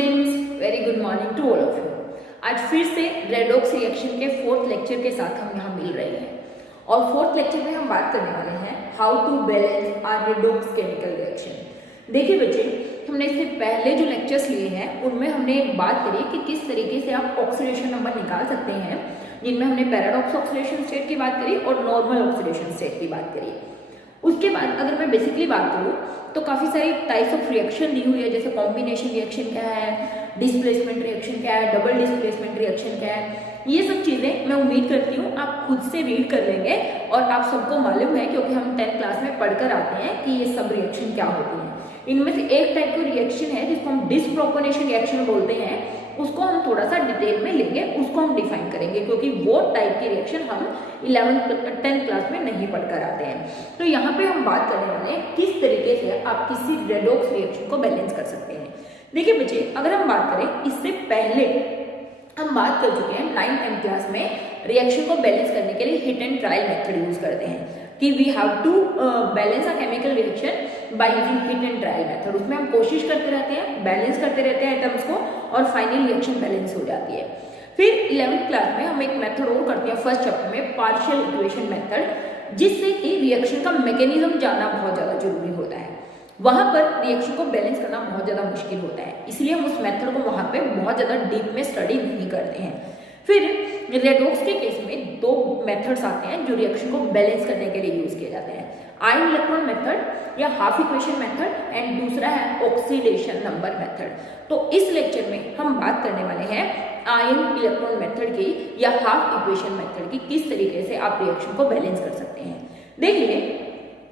Friends, very good morning to all of you. आज फिर से रेडॉक्स रिएक्शन के फोर्थ लेक्चर के साथ हम यहाँ मिल रहे हैं और फोर्थ लेक्चर में हम बात करने वाले हैं how to balance our redox chemical reaction. देखिए बच्चे, हमने इससे पहले जो लेक्चर्स लिए हैं उनमें हमने एक बात करी कि किस तरीके से आप ऑक्सीडेशन नंबर निकाल सकते हैं, जिनमें हमने पैराडॉक्स ऑक्सीडेशन स्टेट की बात करी और नॉर्मल ऑक्सीडेशन स्टेट की बात करी। उसके बाद अगर मैं बेसिकली बात करूँ तो काफ़ी सारी टाइप्स ऑफ रिएक्शन दी हुई है, जैसे कॉम्बिनेशन रिएक्शन क्या है, डिस्प्लेसमेंट रिएक्शन क्या है, डबल डिस्प्लेसमेंट रिएक्शन क्या है। ये सब चीज़ें मैं उम्मीद करती हूँ आप खुद से रीड कर लेंगे और आप सबको मालूम है क्योंकि हम 10th क्लास में पढ़कर आते हैं कि ये सब रिएक्शन क्या होती हैं। इनमें से एक टाइप की रिएक्शन है जिसको हम डिस्प्रोपोर्शनेशन रिएक्शन बोलते हैं, उसको हम थोड़ा सा डिटेल में लेंगे, उसको हम डिफाइन करेंगे क्योंकि वो टाइप की रिएक्शन हम 10th क्लास में नहीं पढ़कर आते हैं। तो यहाँ पे हम बात करने वाले हैं किस तरीके से आप किसी रेडॉक्स रिएक्शन को बैलेंस कर सकते हैं। देखिए बच्चे, अगर हम बात करें इससे पहले हम बात कर चुके हैं 9th 10th क्लास में रिएक्शन को बैलेंस करने के लिए hit and trial method use करते हैं कि we have to balance a chemical reaction by using hit and trial method. उसमें हम कोशिश करते रहते हैं, बैलेंस करते रहते हैं आइटम्स को और फाइनल रिएक्शन बैलेंस हो जाती है। फिर 11th क्लास में हम एक मेथड और करते हैं फर्स्ट चैप्टर में, पार्शियल इक्वेशन मेथड, जिससे कि रिएक्शन का मैकेनिज्म जानना बहुत ज़्यादा जरूरी होता है। वहां पर रिएक्शन को बैलेंस करना बहुत ज़्यादा मुश्किल होता है, इसलिए हम उस मेथड को वहां पे बहुत ज़्यादा डीप में स्टडी नहीं करते हैं। फिर रेडॉक्स के केस में दो मेथड्स आते हैं जो रिएक्शन को बैलेंस करने के लिए यूज किए जाते हैं, आयन इलेक्ट्रॉन मेथड या हाफ इक्वेशन मेथड एंड दूसरा है ऑक्सीडेशन नंबर मेथड। तो इस लेक्चर में हम बात करने वाले हैं आयन इलेक्ट्रॉन मेथड की या हाफ इक्वेशन मेथड की, किस तरीके से आप रिएक्शन को बैलेंस कर सकते हैं। देखिए,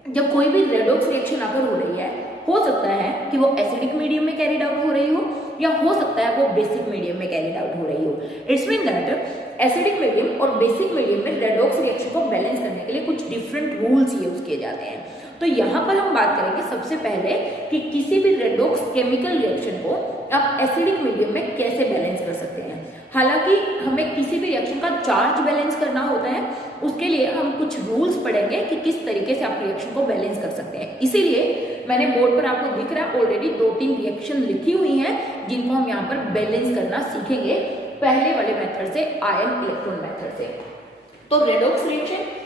जब कोई भी रेडॉक्स रिएक्शन अगर हो रही है, हो सकता है कि वो एसिडिक मीडियम में कैरिड आउट हो रही हो या हो सकता है वो बेसिक मीडियम में कैरिड आउट हो रही हो। It's mean that acidic medium और बेसिक मीडियम में रेडॉक्स रिएक्शन को बैलेंस करने के लिए कुछ डिफरेंट रूल्स यूज किए जाते हैं। तो यहाँ पर हम बात करेंगे सबसे पहले कि किसी भी रेडॉक्स केमिकल रिएक्शन को आप एसिडिक मीडियम में कैसे बैलेंस कर सकते हैं। हालांकि हमें किसी भी रिएक्शन का चार्ज बैलेंस करना होता है, उसके लिए हम कुछ रूल्स पढ़ेंगे कि किस तरीके से आप रिएक्शन को बैलेंस कर सकते हैं। इसीलिए मैंने बोर्ड पर आपको दिख रहा है ऑलरेडी 2-3 रिएक्शन लिखी हुई हैं जिनको हम यहाँ पर बैलेंस करना सीखेंगे पहले वाले मेथड से, आयन इलेक्ट्रॉन मेथड से। तो redox reaction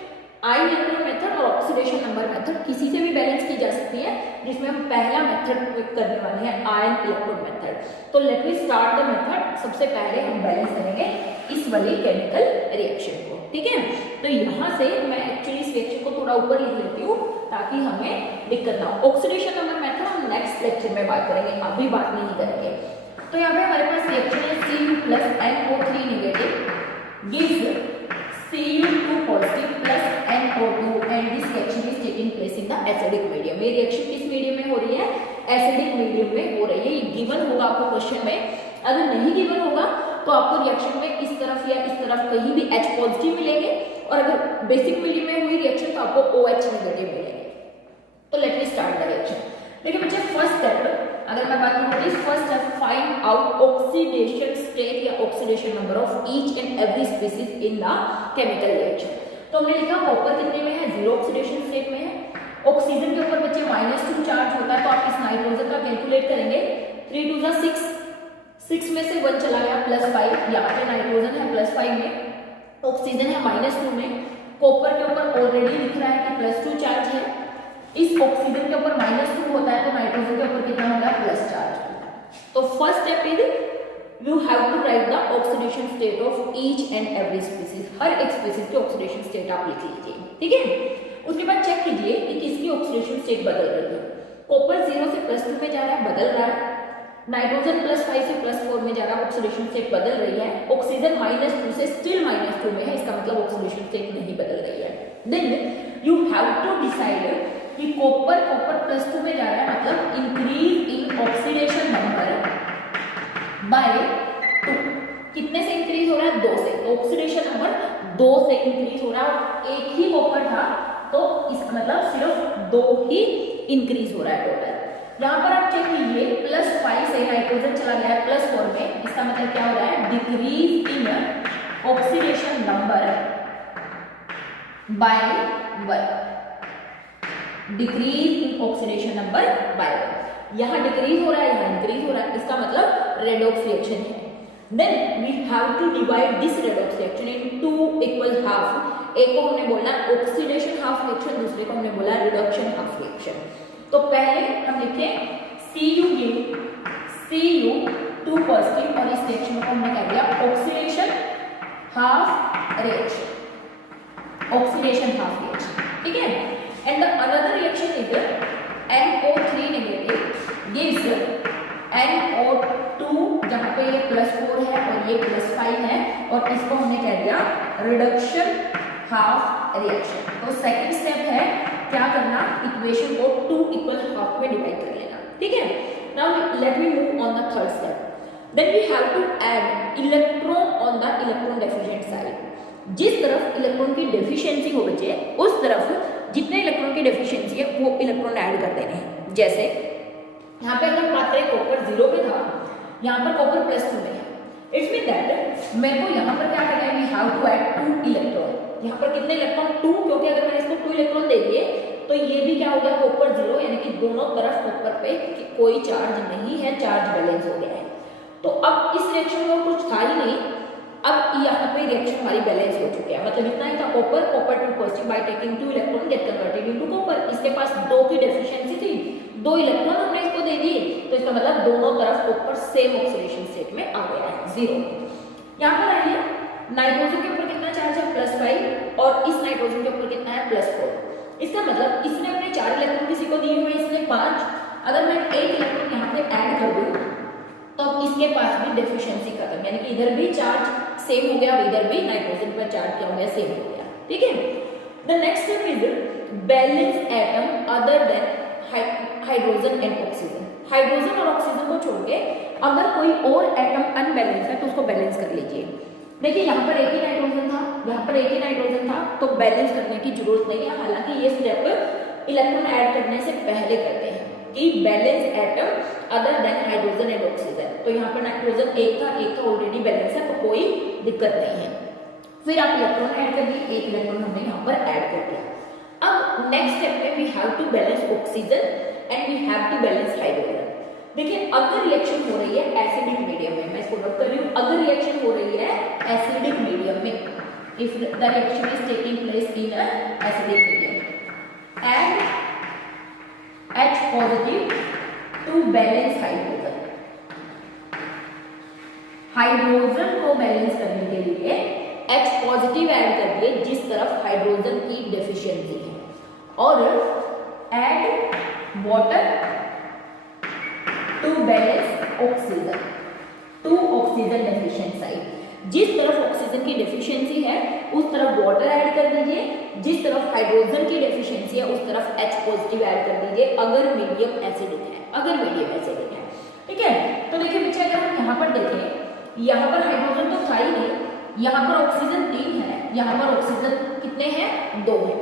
ion electron method और ऑक्सीडेशन नंबर मेथड किसी से भी बैलेंस की जा सकती है, जिसमें हम पहला मेथड करने वाले हैं आयन इलेक्ट्रॉन मेथड। तो let me start the method. सबसे पहले हम बैलेंस करेंगे इस वाली केमिकल रिएक्शन को, ठीक है। तो यहाँ से मैं एक्चुअली इस रिएक्शन को थोड़ा ऊपर लिख लेती हूँ ताकि हमें दिक्कत ना हो। ऑक्सीडेशन नंबर मेथड हम नेक्स्ट लेक्चर में बात करेंगे, अभी बात नहीं करेंगे। तो यहाँ पे हमारे पास रिएक्शन है Cu plus NO3 negative gives Cu2 positive plus NO2 and this reaction is taking place in the acidic medium। ये रिएक्शन किस मीडियम में हो रही है? एसिडिक मीडियम में हो रही है। ये गिवन होगा आपको क्वेश्चन में, अगर नहीं गिवन होगा तो आपको रिएक्शन में इस तरफ या इस तरफ कहीं भी H पॉजिटिव मिलेंगे और अगर बेसिक मीडियम में हुई रिएक्शन तो आपको OH नेगेटिव मिलेंगे। तो let me start the reaction. देखिए बच्चे, फर्स्ट स्टेप अगर मैं बात करूँ this first step, find out oxidation state या oxidation number of each and every species in the chemical reaction. तो हमने लिखा कॉपर कितने में है? 0 ऑक्सीडेशन स्टेट में है। ऑक्सीजन के ऊपर बच्चे -2 चार्ज होता है, तो आप इस नाइट्रोजन का कैलकुलेट करेंगे। 3 2 जा 6, 6 में से 1 चला गया +5, यहाँ पे नाइट्रोजन है +5 में, ऑक्सीजन है -2 में, कॉपर के ऊपर ऑलरेडी लिख रहा है कि +2 चार्ज है। इस ऑक्सीजन के ऊपर -2 होता है तो नाइट्रोजन के ऊपर कितना होगा? Plus charge. तो first step is you have to write the oxidation state of each and every species. हर एक स्पीसीज की ऑक्सीडेशन स्टेट आप लिख लीजिए, ठीक है। उसके बाद चेक कीजिए कि किसकी ऑक्सीडेशन स्टेट बदल रही है। कॉपर 0 से +2 में जा रहा है, बदल रहा है। नाइट्रोजन +5 से +4 में जा रहा है, ऑक्सीडेशन स्टेट बदल रही है। ऑक्सीजन -2 से स्टिल -2 में है, इसका मतलब ऑक्सीडेशन स्टेट नहीं बदल रही है। Then you have to decide कि कॉपर +2 में जा रहा है, मतलब increase in oxidation number by 2। कितने से इंक्रीज हो रहा है? 2 से। ऑक्सीडेशन नंबर 2 से इंक्रीज हो रहा है। एक ही कॉपर था तो इसका मतलब सिर्फ 2 ही इंक्रीज हो रहा है टोटल। यहाँ पर आप चेक कीजिए, +5 से नाइट्रोजन चला गया है +4 में, इसका मतलब क्या हो रहा है? Decrease in oxidation number bye 1। Decrease in oxidation number bye 1। यहाँ डिक्रीज हो रहा है, यहाँ इंक्रीज हो रहा है, इसका मतलब रेडॉक्स रिएक्शन है। Then we have to divide this redox reaction in two equal half. एक को हमने बोला ऑक्सीडेशन हाफ रिएक्शन, दूसरे को हमने बोला रिडक्शन हाफ रिएक्शन। तो पहले हम लिखे Cu 2 पॉजिटिव और इस रिएक्शन को हमने क्या दिया oxidation half reaction, oxidation half reaction, ठीक है। And the another reaction is NO3 negative gives NO2, जहां पे ये +4 है और ये +5 है, और इसको हमने क्या दिया रिडक्शन हाफ रिएक्शन। तो सेकंड स्टेप है क्या करना, इक्वेशन को 2 इक्वल हाफ में डिवाइड कर लेना, ठीक है। Now let me move on the third step. Then we have to add electron on the electron deficient side. जिस तरफ इलेक्ट्रॉन की डेफिशिएंसी हो बचे उस तरफ जितने इलेक्ट्रॉन की डेफिशिएंसी है वो इलेक्ट्रॉन ऐड कर देने हैं। जैसे यहाँ पे अगर बात करें कॉपर 0 पे था, यहाँ पर कॉपर +2 में है, इट्स मीन दैट मेरे को यहाँ पर क्या करना है, we have to add 2 electron. यहाँ पर कितने इलेक्ट्रॉन 2, क्योंकि अगर मैंने इसको 2 इलेक्ट्रॉन दे दिए तो ये भी क्या हो गया कॉपर 0, यानी कि दोनों तरफ कॉपर पे कोई चार्ज नहीं है, चार्ज बैलेंस हो गया है। तो अब इस रिएक्शन में कुछ था ही नहीं, अब यहाँ पे रिएक्शन हमारी बैलेंस हो चुकी है, मतलब इतना ही था copper 2 positive by taking 2 electron get converted into copper. इसके पास 2 की डेफिशिएंसी थी, 2 इलेक्ट्रॉन हमने इसको दे दिए, तो इसका मतलब दोनों तरफ कॉपर सेम ऑक्सीडेशन स्टेट में आ गया है 0। यहाँ पर आइए नाइट्रोजन के ऊपर कितना चार्ज है +5 और इस नाइट्रोजन के ऊपर कितना है +4। इसका मतलब इसने अपने 4 इलेक्ट्रॉन किसी को दिए हुए, इसने 5। अगर मैं 1 इलेक्ट्रॉन यहाँ पे ऐड कर दूं तो इसके पास भी डेफिशिएंसी खत्म, यानी कि इधर भी चार्ज सेम हो गया और इधर भी नाइट्रोजन पर चार्ज क्या हो गया सेम हो गया, ठीक है। The next step is balance atom other than hydrogen and oxygen. Hydrogen और ऑक्सीजन को छोड़ के अगर कोई और एटम अनबैलेंस है तो उसको बैलेंस कर लीजिए। देखिए यहाँ पर एक ही नाइट्रोजन था, यहाँ पर एक ही नाइट्रोजन था, तो बैलेंस करने की जरूरत नहीं है। हालांकि ये स्टेप इलेक्ट्रॉन ऐड करने से पहले करते हैं कि balance atom other than hydrogen and oxygen. तो यहाँ पर नाइट्रोजन एक था ऑलरेडी बैलेंस है, तो कोई दिक्कत नहीं है। फिर आप इलेक्ट्रॉन ऐड कर दिए, एक इलेक्ट्रॉन हमने यहाँ पर ऐड कर दिया। अब नेक्स्ट स्टेप में we have to balance oxygen and we have to balance hydrogen. देखिए अगर रिएक्शन हो रही है एसिडिक मीडियम में, मैं इसको नोट कर रही हूँ, अगर रिएक्शन हो रही है एसिडिक मीडियम में, if the reaction is taking place in acidic medium and H positive to balance hydrogen. Hydrogen को बैलेंस करने के लिए H पॉजिटिव ऐड कर दिए जिस तरफ हाइड्रोजन की डेफिशिएंसी है, और add water to balance oxygen to oxygen deficient side. जिस तरफ ऑक्सीजन की डेफिशिएंसी है उस तरफ वाटर ऐड कर दीजिए, जिस तरफ हाइड्रोजन की डेफिशिएंसी है उस तरफ H पॉजिटिव ऐड कर दीजिए अगर मीडियम एसिडिक है, अगर मीडियम एसिडिक है, ठीक है। तो देखिए बच्चे अगर हम यहाँ पर देखें, यहाँ पर हाइड्रोजन तो था ही नहीं, यहाँ पर ऑक्सीजन 3 है, यहाँ पर ऑक्सीजन कितने हैं 2 है।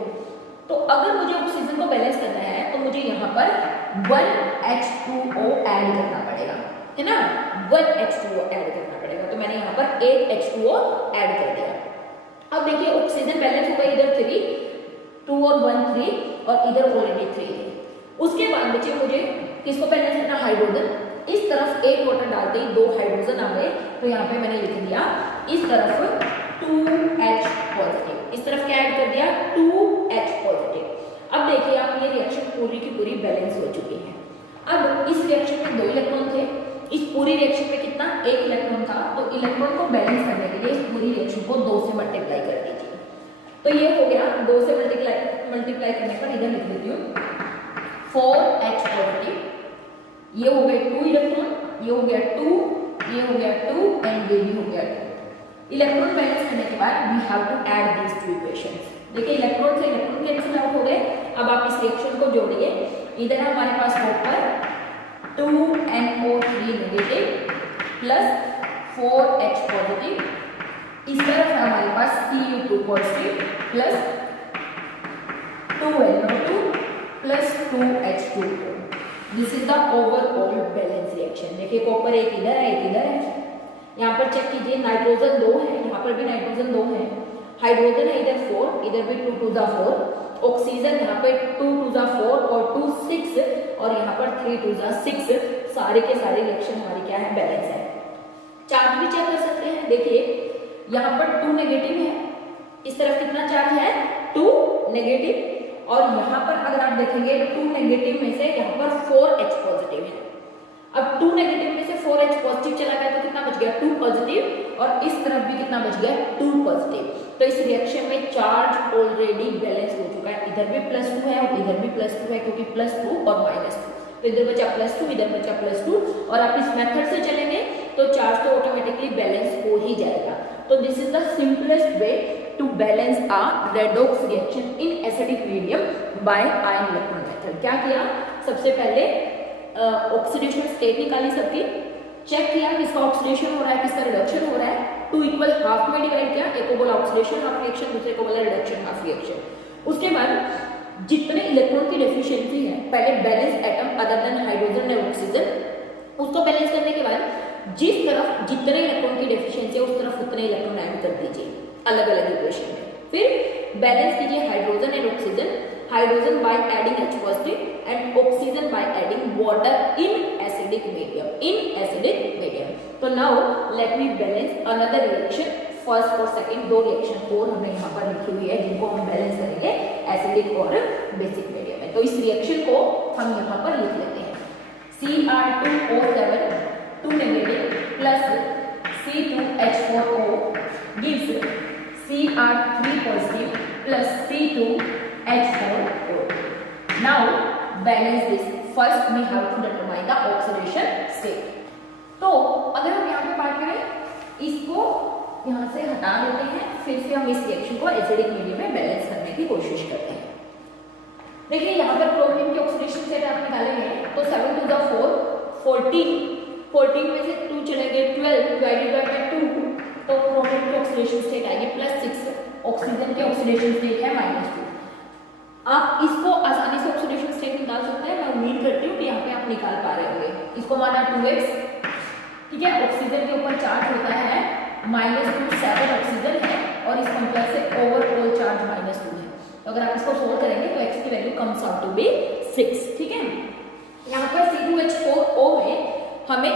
तो अगर मुझे ऑक्सीजन को बैलेंस करना है तो मुझे यहाँ पर 1H2O ऐड करना पड़ेगा, है ना, 1H2O ऐड करना पड़ेगा। तो मैंने यहाँ पर 8H2O ऐड कर दिया। अब देखिए ऑक्सीजन बैलेंस हो गई, इधर 3, 2 और 1 3 और इधर ऑलरेडी 3 है। उसके बाद बच्चे मुझे किसको बैलेंस करना, हाइड्रोजन। इस तरफ 1 वाटर डालते ही 2 हाइड्रोजन आ गए, तो यहाँ पे मैंने लिख दिया इस तरफ 2H पॉजिटिव, इस तरफ क्या ऐड कर दिया 2H पॉजिटिव। अब देखिए आप ये रिएक्शन पूरी की पूरी बैलेंस हो चुकी है। अब इस रिएक्शन में 2 इलेक्ट्रॉन थे, इस पूरी रिएक्शन में कितना 1 इलेक्ट्रॉन था, तो इलेक्ट्रॉन को बैलेंस करने के लिए इस पूरी रिएक्शन को 2 से मल्टीप्लाई कर दीजिए। तो ये हो गया 2 से मल्टीप्लाई करने पर इधर लिख देती हूँ 4H पॉजिटिव, ये हो गए 2 इलेक्ट्रॉन, ये हो गया 2, ये हो गया 2 एंड ये भी हो गया 2। इलेक्ट्रॉन बैलेंस करने के बाद we have to add these two equations. देखिए इलेक्ट्रॉन से इलेक्ट्रॉन कैंसिल आउट हो गए। अब आप इस रिएक्शन को जोड़िए, इधर हमारे पास copper 2NO3 negative plus 4H positive, इस तरफ है हमारे पास Cu2 positive plus 2NO2 plus 2H2O। This is the overall balance reaction. देखिए कॉपर एक इधर है, एक इधर है। यहाँ पर चेक कीजिए नाइट्रोजन 2 है, यहाँ पर भी नाइट्रोजन 2 है, हाइड्रोजन है इधर 4, इधर भी 2 2 4, ऑक्सीजन यहाँ पे 2 2 4 और 2 6 और यहाँ पर 3 2 6, सारे के सारे रिएक्शन हमारी क्या है, बैलेंस है। चार्ज भी चेक कर सकते हैं, देखिए यहाँ पर 2 नेगेटिव है, इस तरफ कितना चार्ज है, 2 नेगेटिव, और यहाँ पर अगर आप देखेंगे 2 नेगेटिव में से यहाँ पर 4H पॉजिटिव है। अब 2 नेगेटिव में से 4H पॉजिटिव चला गया तो कितना बच गया, 2 पॉजिटिव, और इस तरफ भी कितना बच गया, 2 पॉजिटिव। तो इस रिएक्शन में चार्ज ऑलरेडी बैलेंस हो चुका है, इधर भी +2 है और इधर भी +2 है, क्योंकि +2 और -2, तो इधर बचा +2, इधर बचा +2, और आप इस मेथड से चलेंगे तो चार्ज तो ऑटोमेटिकली बैलेंस हो ही जाएगा। तो this is the simplest way to balance a redox reaction in acidic medium by ion electron method. क्या किया, सबसे पहले ऑक्सीडेशन स्टेट निकाली सबकी, चेक किया किसका ऑक्सीडेशन हो रहा है, किसका रिडक्शन हो रहा है, 2 इक्वल हाफ में डिवाइड किया, एक को बोला ऑक्सीडेशन हाफ रिएक्शन, दूसरे को बोला रिडक्शन हाफ रिएक्शन। उसके बाद जितने इलेक्ट्रॉन की डेफिशिएंसी है, पहले balance atom other than hydrogen और ऑक्सीजन, उसको बैलेंस करने के बाद जिस तरफ जितने इलेक्ट्रॉन की डेफिशिएंसी है उस तरफ उतने इलेक्ट्रॉन ऐड कर दीजिए अलग अलग इक्वेशन में। फिर बैलेंस कीजिए hydrogen and oxygen, hydrogen by adding H positive and oxygen by adding water in acidic medium. तो now let me balance another reaction, first और सेकंड दो रिएक्शन और हमने यहाँ पर लिखी हुई है जिनको हम बैलेंस करेंगे एसिडिक और बेसिक मीडियम में। तो इस रिएक्शन को हम यहाँ पर लिख लेते हैं, Cr2O7 2 negative plus C2H4O gives Cr3 positive plus C2H4O. Now balance this. First we have to determine the oxidation state. तो अगर हम यहाँ पे बात करें, इसको यहाँ से हटा देते हैं, फिर से हम इस रिएक्शन को एसिडिक मीडियम में बैलेंस करने की कोशिश करते हैं। देखिए यहाँ पर क्रोमियम की ऑक्सीडेशन स्टेट आप निकालेंगे तो 7 to the 4 14 में से 2 चले गए 12 डिवाइडेड बाय 2, तो क्रोमियम की ऑक्सीडेशन स्टेट आएगी +6, ऑक्सीजन की ऑक्सीडेशन स्टेट है -2। आप इसको आसानी से ऑक्सीडेशन स्टेट निकाल सकते हैं, मैं उम्मीद करती हूँ कि यहाँ पे आप निकाल पा रहे होंगे। इसको माना 2x, ठीक है, ऑक्सीजन के ऊपर चार्ज होता है -2, 7 ऑक्सीजन है और इस कॉम्प्लेक्स से ओवरऑल चार्ज -2 है। तो अगर आप इसको सोल्व करेंगे तो x की value comes out to be 6, ठीक है। यहाँ पर C2H4O में हमें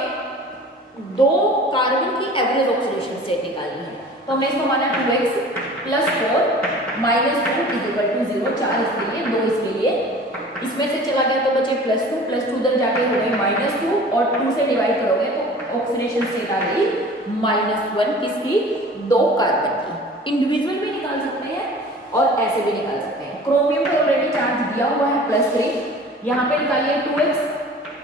2 कार्बन की एवरेज ऑक्सीडेशन स्टेट निकालनी है, तो हमने इसको माना 2x + 4 -2 = 0, 4 इसके लिए 2 इसके लिए, इसमें से चला गया तो बचे +2 उधर जाके हो गए -2 और 2 से डिवाइड करोगे तो ऑक्सीडेशन स्टेट आ गई -1 किसकी, 2 कार्बन की। इंडिविजुअल भी निकाल सकते हैं और ऐसे भी निकाल सकते हैं। क्रोमियम पे ऑलरेडी चार्ज दिया हुआ है +3, यहाँ पे निकालिए 2x,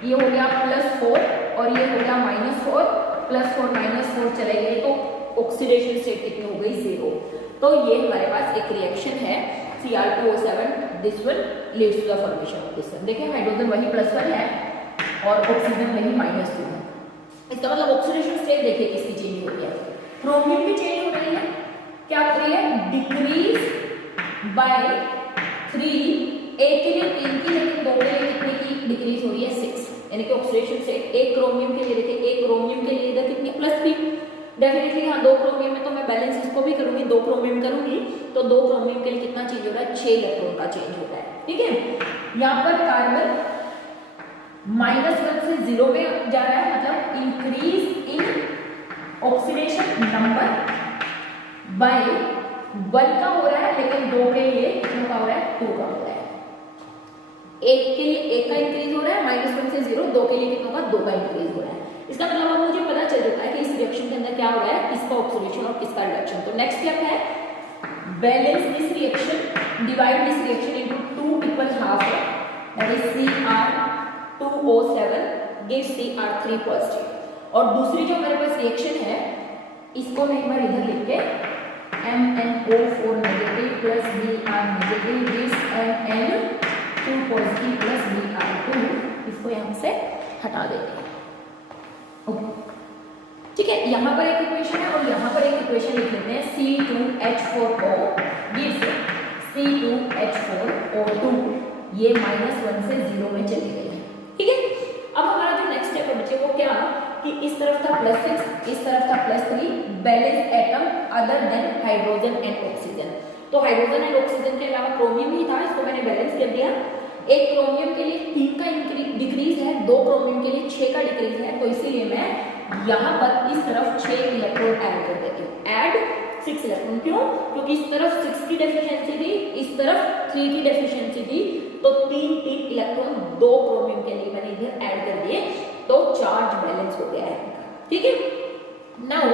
ये हो गया +4 और ये हो गया -4, +4 -4 चले गए तो ऑक्सीडेशन स्टेट कितनी हो गई, 0। तो ये हमारे पास एक रिएक्शन है Cr2O7, this one leads to the formation of this one. देखिए हाइड्रोजन वही +1 है और ऑक्सीजन वही -2 है, इसका मतलब ऑक्सीडेशन स्टेट देखिए किसकी चेंज हो रही है, क्रोमियम की चेंज हो रही है, क्या हो रही है, डिक्रीज बाय 3, एक के लिए 3 की, लेकिन 2 के लिए कितने की डिक्रीज हो रही है, 6, यानी कि ऑक्सीडेशन स्टेट एक क्रोमियम के लिए, देखिए एक क्रोमियम के लिए इधर कितनी +3, डेफिनेटली यहाँ 2 क्रोमियम में तो मैं बैलेंस इसको भी करूंगी, 2 क्रोमियम करूंगी तो 2 क्रोमियम के लिए कितना चेंज हो रहा है, 6 इलेक्ट्रॉन का चेंज हो रहा है, ठीक है। यहाँ पर कार्बन -1 से 0 में जा रहा है, मतलब increase in oxidation number bye 1 का हो रहा है, लेकिन 2 के लिए कितने का हो रहा है, 2 का हो रहा है। एक के लिए 1 का इंक्रीज हो रहा है -1 से 0, 2 के लिए कितनों का, 2 का इंक्रीज हो रहा है। इसका मतलब अब मुझे पता चल चुका है कि इस रिएक्शन के अंदर क्या हो रहा है, किसका ऑक्सीडेशन और किसका रिडक्शन। तो नेक्स्ट स्टेप है balance this reaction, divide this reaction into 2 equal half, that is Cr2O7 gives Cr3 positive. और दूसरी जो मेरे पास रिएक्शन है इसको मैं एक बार इधर लिख के MnO4 negative plus Br negative gives Mn2 positive plus Br2, इसको यहाँ से हटा देते हैं, ओके, ठीक है। यहाँ पर एक इक्वेशन है और यहाँ पर एक इक्वेशन लिख लेते हैं, C2H4O गिव्स C2H4O2, ये -1 से 0 में चली गई है, ठीक है। अब हमारा जो नेक्स्ट स्टेप है बच्चे वो क्या, कि इस तरफ था +6, इस तरफ था +3, balance atom other than hydrogen and oxygen. तो हाइड्रोजन एंड ऑक्सीजन के अलावा क्रोमियम ही था, इसको मैंने बैलेंस कर दिया। एक क्रोमियम के लिए 3 का डिक्रीज है, 2 क्रोमियम के लिए 6 का डिक्रीज है, तो इसीलिए मैं यहाँ पर इस तरफ 6 इलेक्ट्रॉन ऐड कर देती हूँ। ऐड 6 इलेक्ट्रॉन, क्यों? क्योंकि इस तरफ 6 की डेफिशिएंसी थी, इस तरफ 3 की डेफिशिएंसी थी, तो 3 इलेक्ट्रॉन 2 क्रोमियम के लिए मैंने इधर ऐड कर दिए, तो चार्ज बैलेंस हो गया है। ठीक है, नाउ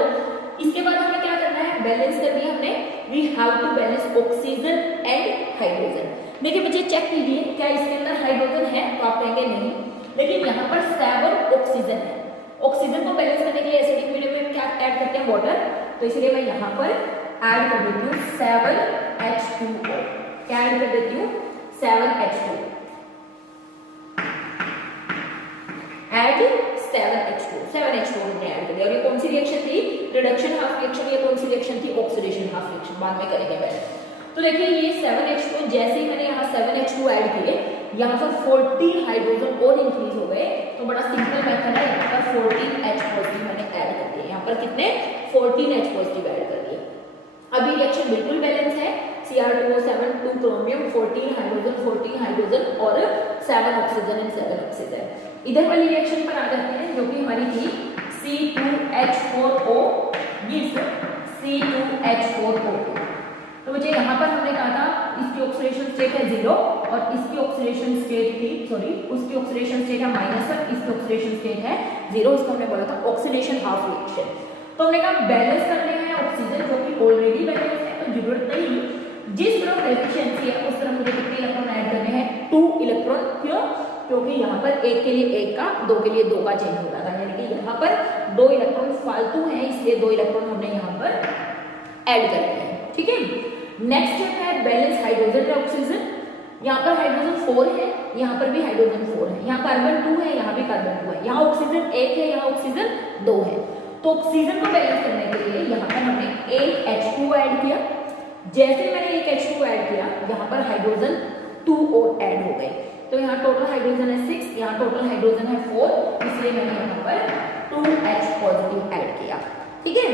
इसके बाद हमें क्या करना है? बैलेंस कर दिया हमने, we have to balance oxygen and hydrogen. देखिए बच्चे चेक कीजिए, क्या इसके अंदर हाइड्रोजन है? तो आप कहेंगे नहीं, लेकिन यहाँ पर 7 ऑक्सीजन है। ऑक्सीजन को बैलेंस करने के लिए एसिडिक मीडियम में क्या ऐड करते हैं? वाटर, तो इसलिए मैं यहाँ पर ऐड कर देती हूँ 7H2O। क्या ऐड कर देती हूँ? 7H2, ऐड 7H2 हमने ऐड कर दिया। और ये कौन सी रिएक्शन थी? Reduction half reaction. ये कौन सी रिएक्शन थी? ऑक्सीडेशन हाफ रिएक्शन, बाद में करेंगे पहले। तो देखिए ये 7H2, जैसे ही मैंने यहाँ 7H2 ऐड किए, यहाँ पर 14 हाइड्रोजन और इंक्रीज हो गए। तो बड़ा सिंपल मेथड है, यहाँ पर 14H पॉजिटिव मैंने ऐड कर दिए। यहाँ पर कितने? 14H पॉजिटिव ऐड कर दिए। अभी रिएक्शन बिल्कुल बैलेंस है, Cr2O7 2 क्रोमियम 14 हाइड्रोजन और 7 ऑक्सीजन एंड 7 ऑक्सीजन। इधर वाली रिएक्शन पर आ जाते हैं, जो कि हमारी थी C2H4O गिव्स C2H4O2। तो मुझे यहाँ पर हमने कहा था इसकी ऑक्सीडेशन स्टेट है 0 और इसकी ऑक्सीडेशन स्टेट थी, सॉरी उसकी ऑक्सीडेशन स्टेट है -1, इसकी ऑक्सीडेशन स्टेट है 0। इसको हमने बोला था ऑक्सीडेशन हाफ रिएक्शन। तो हमने कहा बैलेंस करने हैं ऑक्सीजन, जो कि ऑलरेडी बैलेंस है, तो जरूरत नहीं, जिस तरफ डेफिशिएंसी है उस तरफ मुझे कितने इलेक्ट्रॉन ऐड करने हैं? 2 इलेक्ट्रॉन। क्यों? क्योंकि यहाँ पर 1 के लिए 1 का, 2 के लिए 2 का चेंज हो रहा था, यानी कि यहाँ पर 2 इलेक्ट्रॉन फालतू हैं, इसलिए 2 इलेक्ट्रॉन हमने यहाँ पर ऐड कर दिए हैं। ठीक है, नेक्स्ट स्टेप है बैलेंस हाइड्रोजन और ऑक्सीजन। यहाँ पर हाइड्रोजन 4 है, यहाँ पर भी हाइड्रोजन 4 है, यहाँ कार्बन 2 है, यहाँ भी कार्बन 2 है, यहाँ ऑक्सीजन 1 है, यहाँ ऑक्सीजन 2 है। तो ऑक्सीजन को बैलेंस करने के लिए यहाँ पर हमने 1 H2 ऐड किया। जैसे मैंने 1 H2 ऐड किया, यहाँ पर हाइड्रोजन 2 और ऐड हो गए, तो यहाँ टोटल हाइड्रोजन है 6, यहाँ टोटल हाइड्रोजन है 4, इसलिए मैंने यहाँ पर 2H पॉजिटिव ऐड किया। ठीक है,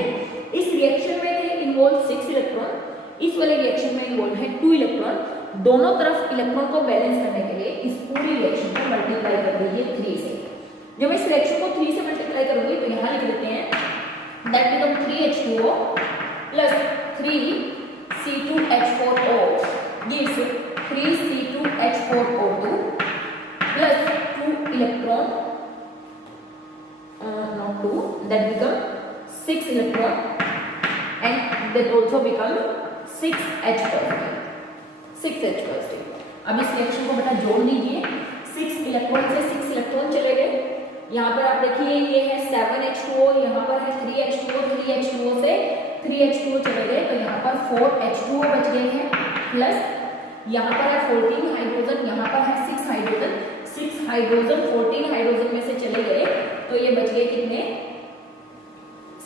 इस रिएक्शन में थे इन्वॉल्व 6 इलेक्ट्रॉन, इस वाले रिएक्शन में इन्वॉल्व है 2 इलेक्ट्रॉन। दोनों तरफ इलेक्ट्रॉन को बैलेंस करने के लिए इस पूरी रिएक्शन को मल्टीप्लाई कर दीजिए 3 से। जब मैं इस रिएक्शन को 3 से मल्टीप्लाई करूंगी तो यहाँ लिख देते हैं that become 3H2O plus 3C2H4O gives 3C2H4O2 plus 2 electron not 2, that become 6 electron and that also become 6H positive, 6H positive। अब इस रिएक्शन को बेटा जोड़ लीजिए, 6 इलेक्ट्रॉन से 6 इलेक्ट्रॉन चले गए। यहाँ पर आप देखिए ये है 7H2O, यहाँ पर है 3H2O, 3H2O से 3H2O चले गए, तो यहाँ पर 4H2O बच गए हैं, प्लस यहाँ पर है 14 हाइड्रोजन, यहाँ पर है 6 हाइड्रोजन, 6 हाइड्रोजन 14 हाइड्रोजन में से चले गए, तो ये बच गए कितने?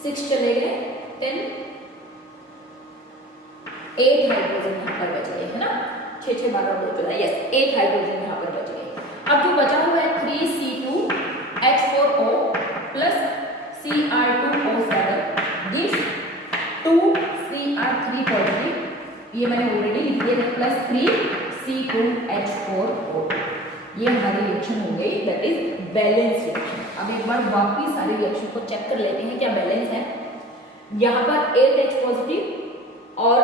6 चले गए, 10 8 हाइड्रोजन यहाँ पर बच गए, है ना? 6 6 12 2 14, यस 8 हाइड्रोजन यहाँ पर बच गए। अब जो बचा हुआ है 3C2H4O plus Cr2O7 gives 2Cr3 positive, ये मैंने ऑलरेडी लिख दिया था, प्लस 3C2H4O। ये हमारी रिएक्शन हो गई, दैट इज बैलेंस रिएक्शन। अब एक बार वापिस सारी रिएक्शन को चेक कर लेते हैं क्या बैलेंस है। यहाँ पर 8H पॉजिटिव और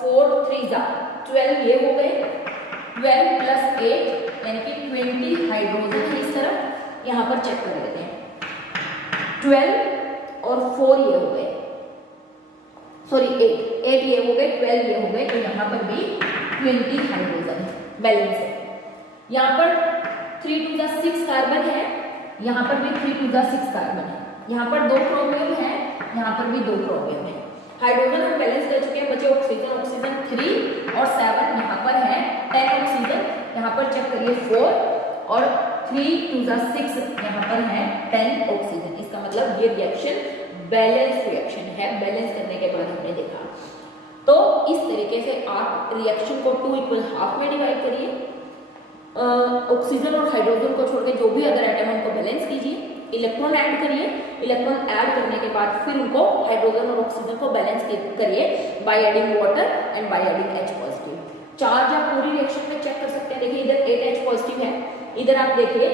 4 3 12 ये हो गए, 12 प्लस 8 यानी कि 20 हाइड्रोजन है इस तरफ। यहाँ पर चेक कर लेते हैं, 12 और 4 ये हो गए, सॉरी 8 ये हो गए, 12 ये हो गए, तो यहाँ पर भी 20 हाइड्रोजन है, बैलेंस है। यहाँ पर 3 to the 6 कार्बन है, यहाँ पर भी 3 to the 6 कार्बन है, यहाँ पर 2 क्रोमियम है, यहाँ पर भी 2 क्रोमियम है। हाइड्रोजन हम बैलेंस कर चुके हैं, बचे ऑक्सीजन, ऑक्सीजन 3 और 7, यहाँ पर है 10 ऑक्सीजन, यहाँ पर चेक करिए 4 और 3 to the 6 यहाँ पर है 10 ऑक्सीजन। इसका मतलब ये रिएक्शन बैलेंस रिएक्शन है। बैलेंस करने के बाद हमने देखा, तो इस तरीके से आप रिएक्शन को 2 इक्वल हाफ में डिवाइड करिए, ऑक्सीजन और हाइड्रोजन को छोड़ के जो भी अदर एटम है उनको बैलेंस कीजिए, इलेक्ट्रॉन ऐड करिए, इलेक्ट्रॉन ऐड करने के बाद फिर उनको हाइड्रोजन और ऑक्सीजन को बैलेंस करिए bye adding water and bye adding H positive. Charge आप पूरी रिएक्शन में चेक कर सकते हैं। देखिए इधर 8H पॉजिटिव है, इधर आप देखिए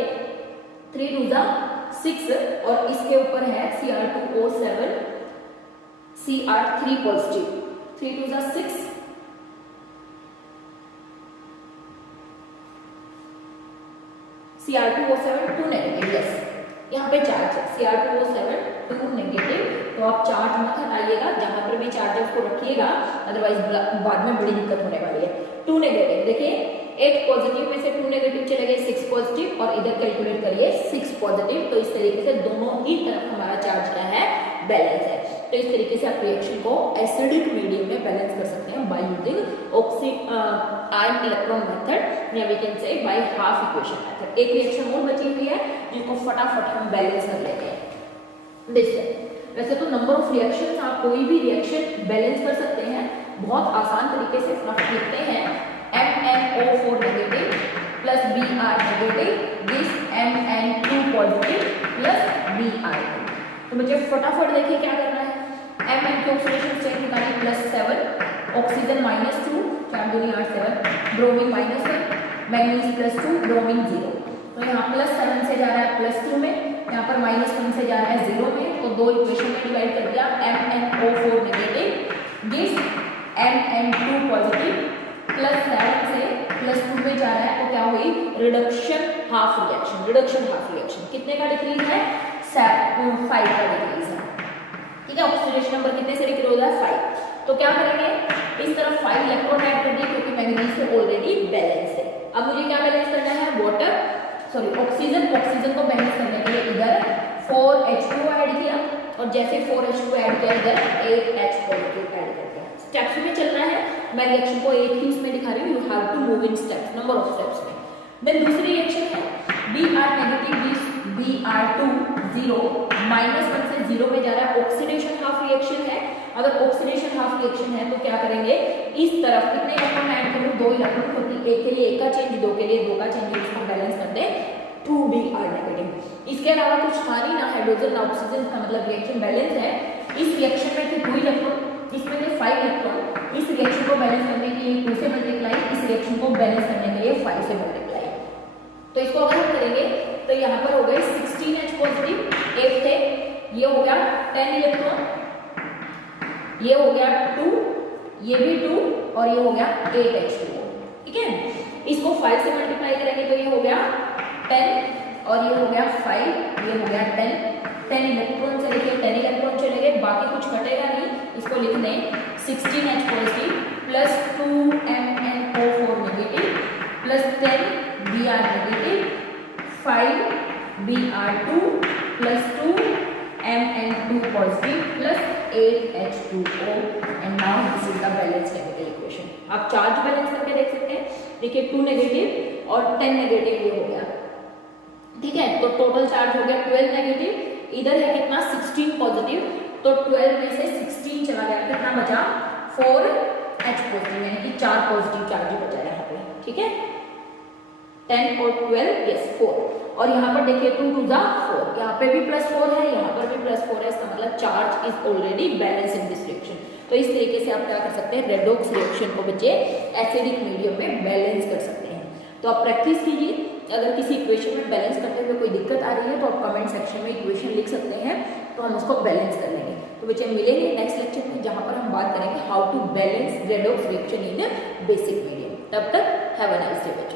3 2 6 और इसके ऊपर है Cr2O7 Cr3 positive, 3 2 6 Cr2O7 2 negative. Yes, यहाँ पे चार्ज है Cr2O7 2 नेगेटिव, तो आप चार्ज मत हटाइएगा, जहां पर भी चार्ज है उसको रखिएगा, अदरवाइज बाद में बड़ी दिक्कत होने वाली है। 2 नेगेटिव, देखिए 8 पॉजिटिव में से 2 नेगेटिव चले गए 6 पॉजिटिव, और इधर कैलकुलेट करिए 6 पॉजिटिव। तो इस तरीके से दोनों ही तरफ हमारा चार्ज क्या है, बैलेंस है। तो इस तरीके से आप रिएक्शन को एसिडिक मीडियम में बैलेंस कर सकते हैं by using ion electron method, या we can say by half equation method. एक रिएक्शन और बची हुई है जिसको फटाफट हम बैलेंस कर लेते हैं। देखिए वैसे तो नंबर ऑफ रिएक्शंस, आप कोई भी रिएक्शन बैलेंस कर सकते हैं बहुत आसान तरीके से। फटाफट लिखते हैं MnO4 negative plus Br negative this Mn2 positive plus Br। तो मुझे फटाफट देखिए क्या करना है। Mn की ऑक्सीडेशन स्टेट निकालिए +7, ऑक्सीजन -2, 4 दूनी 8 7, ब्रोमीन -1, मैग्नीज +2, ब्रोमीन 0। तो यहाँ +7 से जा रहा है +2 में, यहाँ पर -1 से जा रहा है 0 में, तो दो इक्वेशन में डिवाइड कर दिया। MnO4 negative gives Mn2 positive, +7 से +2 में जा रहा है, तो क्या हुई, reduction half reaction. Reduction half reaction कितने का डिक्रीज है, 5 का डिक्रीज है। ठीक है, ऑक्सीडेशन नंबर कितने से डिक्रीज हो रहा है, 5। तो क्या करेंगे, इस तरफ 5 इलेक्ट्रॉन ऐड कर दिए क्योंकि मैग्नीज से ऑलरेडी बैलेंस है। अब मुझे क्या बैलेंस करना है, ऑक्सीजन को बैलेंस करने के लिए इधर 4H2 ऐड किया, और जैसे 4H2 ऐड किया इधर 8H पॉजिटिव ऐड कर दिया। स्टेप्स में चलना है, मैं रिएक्शन को एक ही उसमें दिखा रही हूँ, you have to move in steps, number of steps में। देन दूसरी रिएक्शन है Br नेगेटिव Br2 0, -1 से 0 में जा रहा है, ऑक्सीडेशन हाफ रिएक्शन है। अगर ऑक्सीडेशन हाफ रिएक्शन है तो क्या करेंगे, इस तरफ कितने इलेक्ट्रॉन ऐड करूँ, 2 इलेक्ट्रॉन, क्योंकि एक के लिए एक का चेंज, 2 के लिए 2 का चेंज, इसको बैलेंस कर दे 2Br नेगेटिव। इसके अलावा कुछ था नहीं, ना हाइड्रोजन ना ऑक्सीजन, का मतलब रिएक्शन बैलेंस है। इस रिएक्शन में थे 2 इलेक्ट्रॉन, इसमें थे 5 इलेक्ट्रॉन। इस रिएक्शन को बैलेंस करने के लिए 2 से मल्टीप्लाई, इस रिएक्शन को बैलेंस करने के लिए 5 से मल्टीप्लाई। तो इसको अगर हम करेंगे तो यहाँ पर हो गए 16H पॉजिटिव, 8 थे, ये हो गया 10 इलेक्ट्रॉन, ये हो गया 2, ये भी 2, और ये हो गया 8H2O। ठीक है, इसको 5 से मल्टीप्लाई करेंगे तो ये हो गया 10, और ये हो गया 5, ये हो गया 10 इलेक्ट्रॉन चले गए, 10 इलेक्ट्रॉन चले गए, बाकी कुछ घटेगा नहीं। इसको लिख दें 16H positive plus 2MnO4 negative plus 10 Br negative, 5 Br2 plus 2 Mn2 positive plus 8H2O, and now this is the balance chemical equation. आप चार्ज बैलेंस करके देख सकते हैं। देखिए 2 नेगेटिव और 10 नेगेटिव ये हो गया। ठीक है, तो टोटल चार्ज हो गया 12 नेगेटिव, इधर है कितना 16 पॉजिटिव, तो 12 में से 16 चला गया, कितना बचा 4H पॉजिटिव, यानी कि 4 पॉजिटिव चार्ज बचा यहाँ पे। ठीक है, 10 और 12 यस 4, और यहाँ पर देखिए 2 2 4, यहाँ पे भी +4 है, यहाँ पर भी +4 है, इसका मतलब charge is already balance in this reaction. तो इस तरीके से आप क्या कर सकते हैं, रेडॉक्स रिएक्शन को बच्चे एसिडिक मीडियम में बैलेंस कर सकते हैं। तो आप प्रैक्टिस कीजिए। अगर किसी इक्वेशन में बैलेंस करते हुए कोई दिक्कत आ रही है तो आप कमेंट सेक्शन में इक्वेशन लिख सकते हैं, तो हम उसको बैलेंस कर लेंगे। तो बच्चे मिलेंगे नेक्स्ट लेक्चर में, जहाँ पर हम बात करेंगे how to balance redox reaction in basic medium. तब तक हैव अ नाइस डे बच्चों।